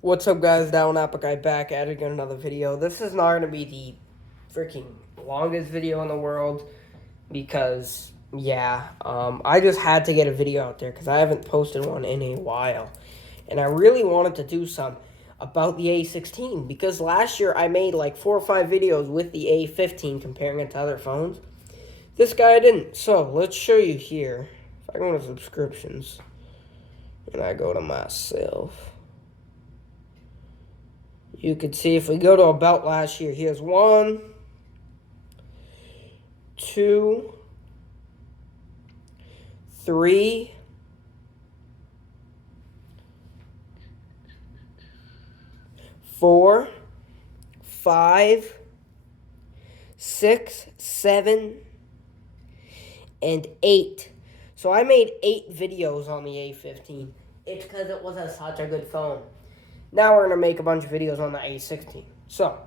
What's up, guys? Down Apple Guy back at it again, another video. This is not going to be the freaking longest video in the world because, I just had to get a video out there because I haven't posted one in a while. And I really wanted to do some about the A16 because last year I made like 4 or 5 videos with the A15 comparing it to other phones. This guy didn't. So, let's show you here. If I go to subscriptions and I go to myself, you can see if we go to about last year, here's 1, 2, 3, 4, 5, 6, 7, and 8. So I made 8 videos on the A15. It's because it was such a good phone. Now we're going to make a bunch of videos on the A16. So,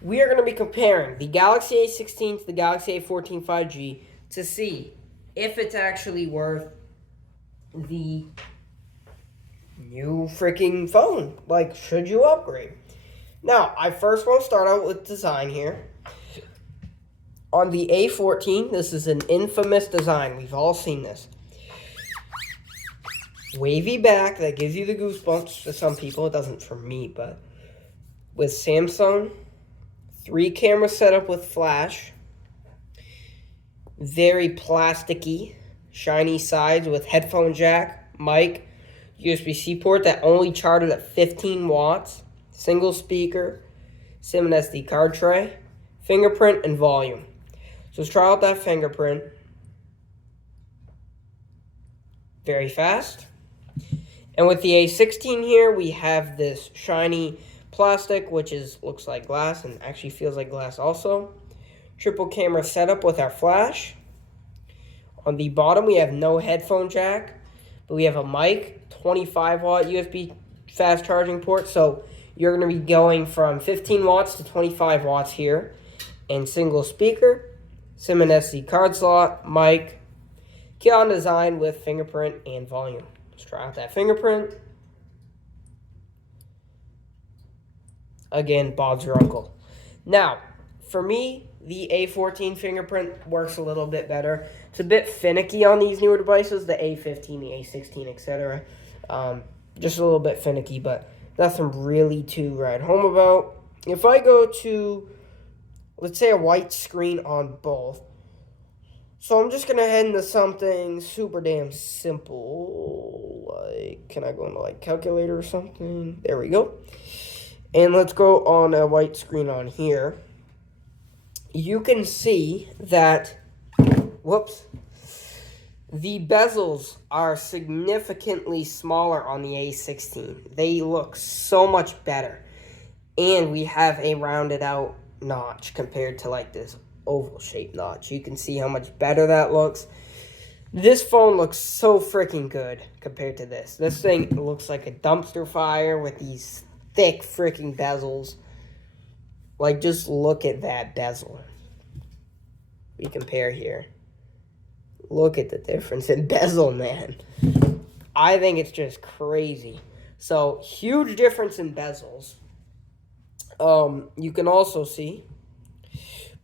we are going to be comparing the Galaxy A16 to the Galaxy A14 5G to see if it's actually worth the new freaking phone. Like, should you upgrade? Now, I first want to start out with design here. On the A14, this is an infamous design. We've all seen this. Wavy back, that gives you the goosebumps for some people. It doesn't for me, but with Samsung, 3 camera setup with flash, very plasticky, shiny sides with headphone jack, mic, USB-C port that only charged at 15 watts, single speaker, SIM and SD card tray, fingerprint, and volume. So let's try out that fingerprint. Very fast. And with the A16 here, we have this shiny plastic, which looks like glass and actually feels like glass also. Triple camera setup with our flash. On the bottom, we have no headphone jack, but we have a mic, 25 watt USB fast charging port. So you're going to be going from 15 watts to 25 watts here. And single speaker, SIM and SD card slot, mic, key-on design with fingerprint and volume. Let's try out that fingerprint. Again, Bob's your uncle. Now, for me, the A14 fingerprint works a little bit better. It's a bit finicky on these newer devices, the A15, the A16, etc. Just a little bit finicky, but nothing really to write home about. If I go to, let's say, a white screen on both, so I'm just going to head into something super damn simple. Like, can I go into like calculator or something? There we go. And let's go on a white screen on here. You can see that, the bezels are significantly smaller on the A16. They look so much better. And we have a rounded out notch compared to like this oval shaped notch. You can see how much better that looks. This phone looks so freaking good compared to this. This thing looks like a dumpster fire with these thick freaking bezels. Like, just look at that bezel. We compare here. Look at the difference in bezel, man. I think it's just crazy. So, huge difference in bezels. You can also see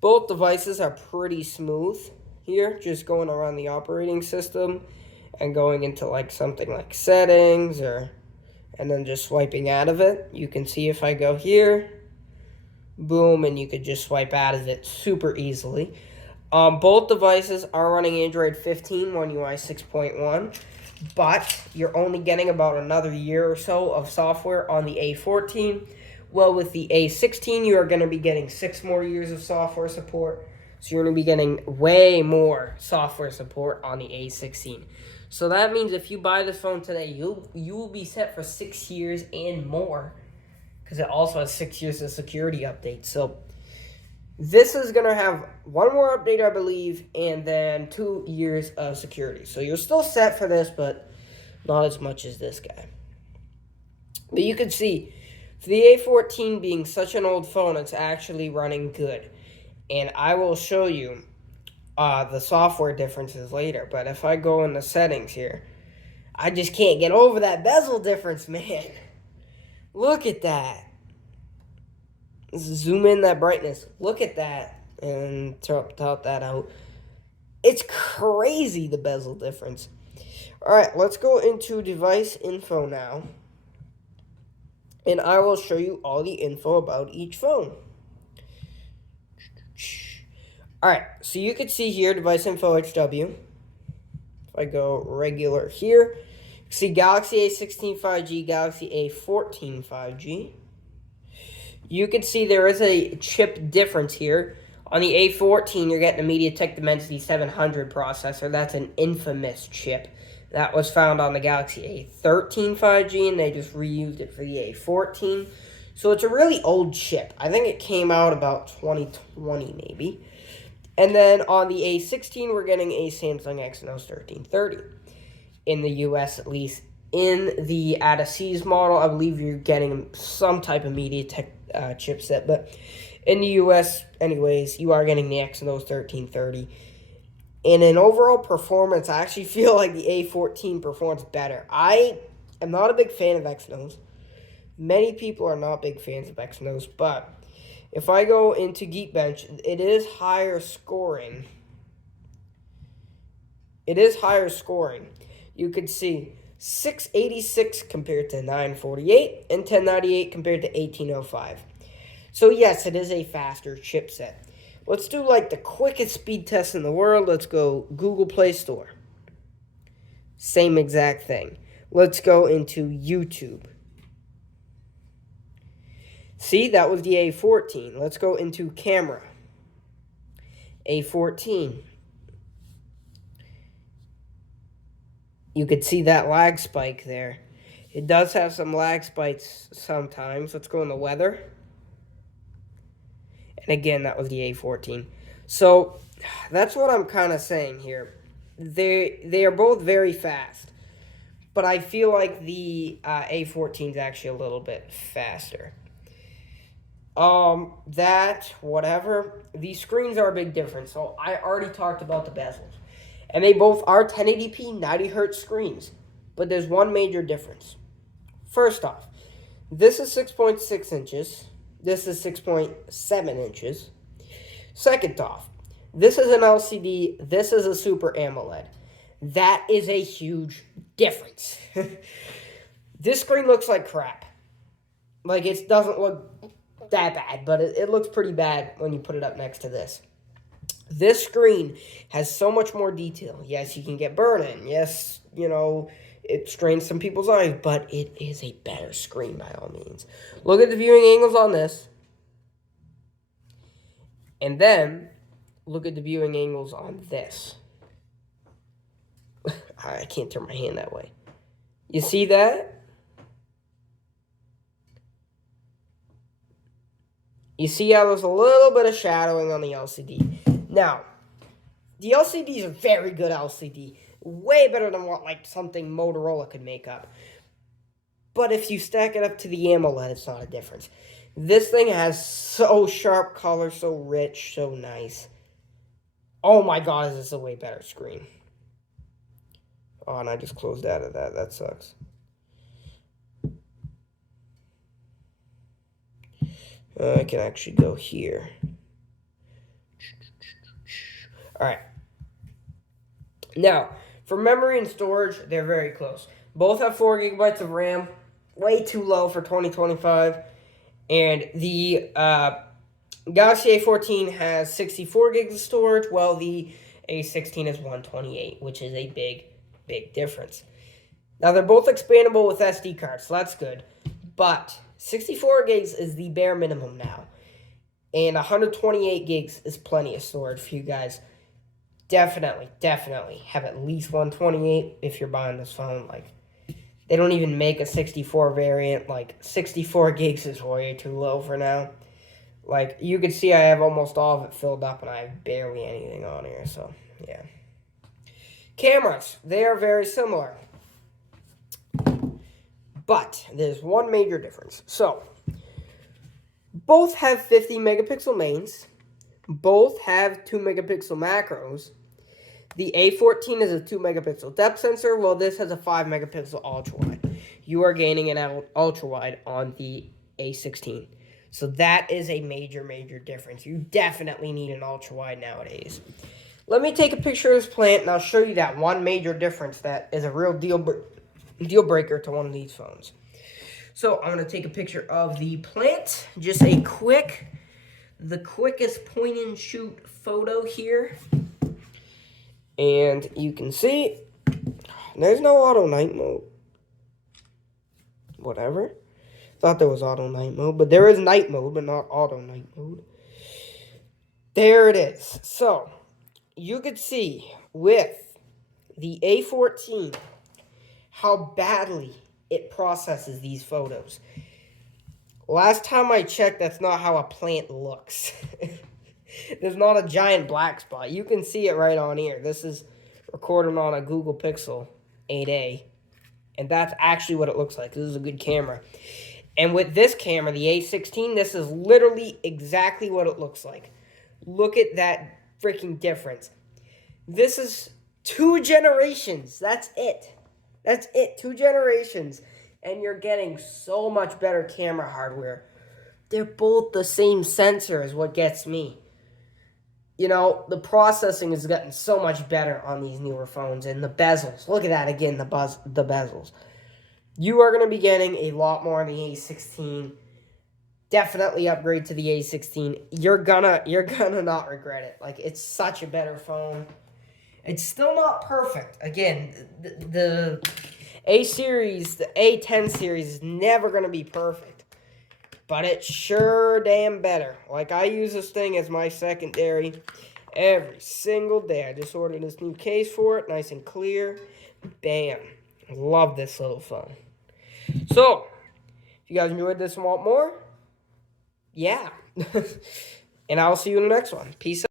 both devices are pretty smooth here, just going around the operating system and going into like something like settings and then just swiping out of it. You can see if I go here, boom, and you could just swipe out of it super easily. Both devices are running Android 15, One UI 6.1, but you're only getting about another year or so of software on the A14. Well, with the A16, you are going to be getting 6 more years of software support. So you're going to be getting way more software support on the A16. So that means if you buy this phone today, you will be set for 6 years and more. Because it also has 6 years of security updates. So this is going to have 1 more update, I believe, and then 2 years of security. So you're still set for this, but not as much as this guy. But you can see, for the A14 being such an old phone, it's actually running good. And I will show you the software differences later. But if I go in the settings here, I just can't get over that bezel difference, man. Look at that. Zoom in that brightness. Look at that. And top that out. It's crazy, the bezel difference. All right, let's go into device info now. And I will show you all the info about each phone. All right, so you can see here, device info HW. If I go regular here, you can see Galaxy A16 5G, Galaxy A14 5G. You can see there is a chip difference here. On the A14, you're getting a MediaTek Dimensity 700 processor. That's an infamous chip. That was found on the Galaxy A13 5G, and they just reused it for the A14. So it's a really old chip. I think it came out about 2020, maybe. And then on the A16, we're getting a Samsung Exynos 1330. In the US, at least. In the A16 model, I believe you're getting some type of MediaTek chipset. But in the US, anyways, you are getting the Exynos 1330. And in overall performance, I actually feel like the A14 performs better. I am not a big fan of Exynos. Many people are not big fans of Exynos, but if I go into Geekbench, it is higher scoring. It is higher scoring. You could see 686 compared to 948 and 1098 compared to 1805. So yes, it is a faster chipset. Let's do like the quickest speed test in the world. Let's go Google Play Store. Same exact thing. Let's go into YouTube. See, that was the A14. Let's go into camera. A14. You could see that lag spike there. It does have some lag spikes sometimes. Let's go in the weather. And again, that was the A14. So that's what I'm kind of saying here. They are both very fast. But I feel like the A14 is actually a little bit faster. Whatever. The screens are a big difference. So I already talked about the bezels. And they both are 1080p 90Hz screens. But there's one major difference. First off, this is 6.6 inches. This is 6.7 inches. Second off, this is an LCD. This is a Super AMOLED. That is a huge difference. This screen looks like crap. Like, it doesn't look that bad, but it looks pretty bad when you put it up next to this. This screen has so much more detail. Yes, you can get burn-in. Yes, it strains some people's eyes, but it is a better screen by all means. Look at the viewing angles on this. And then, look at the viewing angles on this. I can't turn my hand that way. You see that? You see how there's a little bit of shadowing on the LCD. Now, the LCD is a very good LCD. Way better than what something Motorola could make up. But if you stack it up to the AMOLED, it's not a difference. This thing has so sharp color, so rich, so nice. Oh my god, is this a way better screen. Oh, and I just closed out of that. That sucks. I can actually go here. Alright. Now, for memory and storage, they're very close. Both have 4 gigabytes of RAM. Way too low for 2025. And the Galaxy A14 has 64 gigs of storage, while the A16 is 128, which is a big, big difference. Now, they're both expandable with SD cards, so that's good. But 64 gigs is the bare minimum now. And 128 gigs is plenty of storage for you guys. Definitely have at least 128 if you're buying this phone. They don't even make a 64 variant. 64 gigs is way too low for now. You can see I have almost all of it filled up and I have barely anything on here, so yeah. Cameras, they are very similar. But there's one major difference. So, both have 50 megapixel mains. Both have 2 megapixel macros. The A14 is a 2 megapixel depth sensor, while this has a 5 megapixel ultra wide. you are gaining an ultra wide on the A16. So that is a major, major difference. You definitely need an ultra wide nowadays. Let me take a picture of this plant, and I'll show you that one major difference that is a real deal breaker to one of these phones. So I'm going to take a picture of the plant. Just the quickest point and shoot photo here. And you can see there's no auto night mode. Whatever. Thought there was auto night mode, but there is night mode, but not auto night mode. There it is. So you could see with the A14 how badly it processes these photos. Last time I checked, that's not how a plant looks. There's not a giant black spot. You can see it right on here. This is recorded on a Google Pixel 8a. And that's actually what it looks like. This is a good camera. And with this camera, the A16, this is literally exactly what it looks like. Look at that freaking difference. This is 2 generations. That's it. That's it. 2 generations. And you're getting so much better camera hardware. They're both the same sensor is what gets me. You know, the processing has gotten so much better on these newer phones. And the bezels. Look at that again, the bezels. You are going to be getting a lot more on the A16. Definitely upgrade to the A16. You're gonna not regret it. Like, it's such a better phone. It's still not perfect. Again, the A series, the A10 series is never going to be perfect. But it's sure damn better. Like, I use this thing as my secondary every single day. I just ordered this new case for it. Nice and clear. Bam. Love this little phone. So, if you guys enjoyed this and want more, yeah. And I'll see you in the next one. Peace out.